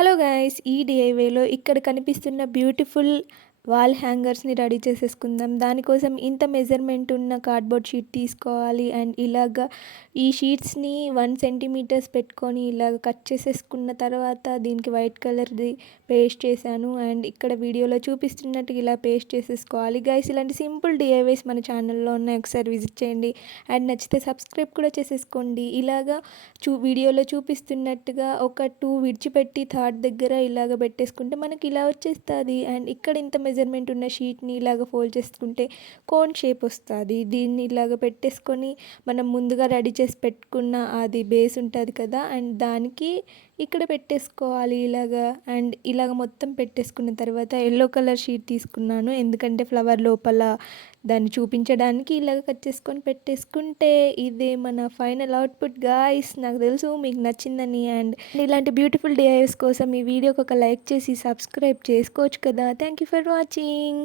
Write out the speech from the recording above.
Hello guys, ఈ డిఐవైలో ఇక్కడ కనిపిస్తున్న బ్యూటిఫుల్ వాల్ హ్యాంగర్స్ని రెడీ చేసేసుకుందాం. దానికోసం ఇంత మెజర్మెంట్ ఉన్న కార్డ్బోర్డ్ షీట్ తీసుకోవాలి. అండ్ ఇలాగా ఈ షీట్స్ని 1 సెంటీమీటర్స్ పెట్టుకొని ఇలాగ కట్ చేసేసుకున్న తర్వాత దీనికి వైట్ కలర్ది పేస్ట్ చేశాను. అండ్ ఇక్కడ వీడియోలో చూపిస్తున్నట్టుగా ఇలా పేస్ట్ చేసేసుకోవాలి. గైస్, ఇలాంటి సింపుల్ డిఐవైస్ మన ఛానల్లో ఉన్నాయి, ఒకసారి విజిట్ చేయండి. అండ్ నచ్చితే సబ్స్క్రైబ్ కూడా చేసేసుకోండి. ఇలాగా వీడియోలో చూపిస్తున్నట్టుగా ఒక 2 విడిచిపెట్టి థర్డ్ దగ్గర ఇలాగ పెట్టేసుకుంటే మనకి ఇలా వచ్చేస్తుంది. అండ్ ఇక్కడ ఇంత మెజర్మెంట్ ఉన్న షీట్ని ఇలాగ ఫోల్డ్ చేసుకుంటే కోన్ షేప్ వస్తుంది. దీన్ని ఇలాగ పెట్టేసుకొని మనం ముందుగా రెడీ చేసి పెట్టుకున్న అది బేస్ ఉంటుంది కదా, అండ్ దానికి ఇక్కడ పెట్టేసుకోవాలి ఇలాగా. అండ్ ఇలాగ మొత్తం పెట్టేసుకున్న తర్వాత ఎల్లో కలర్ షీట్ తీసుకున్నాను, ఎందుకంటే ఫ్లవర్ లోపల దాన్ని చూపించడానికి. ఇలాగ కట్ చేసుకొని పెట్టేసుకుంటే ఇదే మన ఫైనల్ అవుట్పుట్ గాయ్స్. నాకు తెలుసు మీకు నచ్చిందని. అండ్ ఇలాంటి బ్యూటిఫుల్ డిఐఎస్ కోసం ఈ వీడియోకి ఒక లైక్ చేసి సబ్స్క్రైబ్ చేసుకోవచ్చు కదా. Thank you for watching.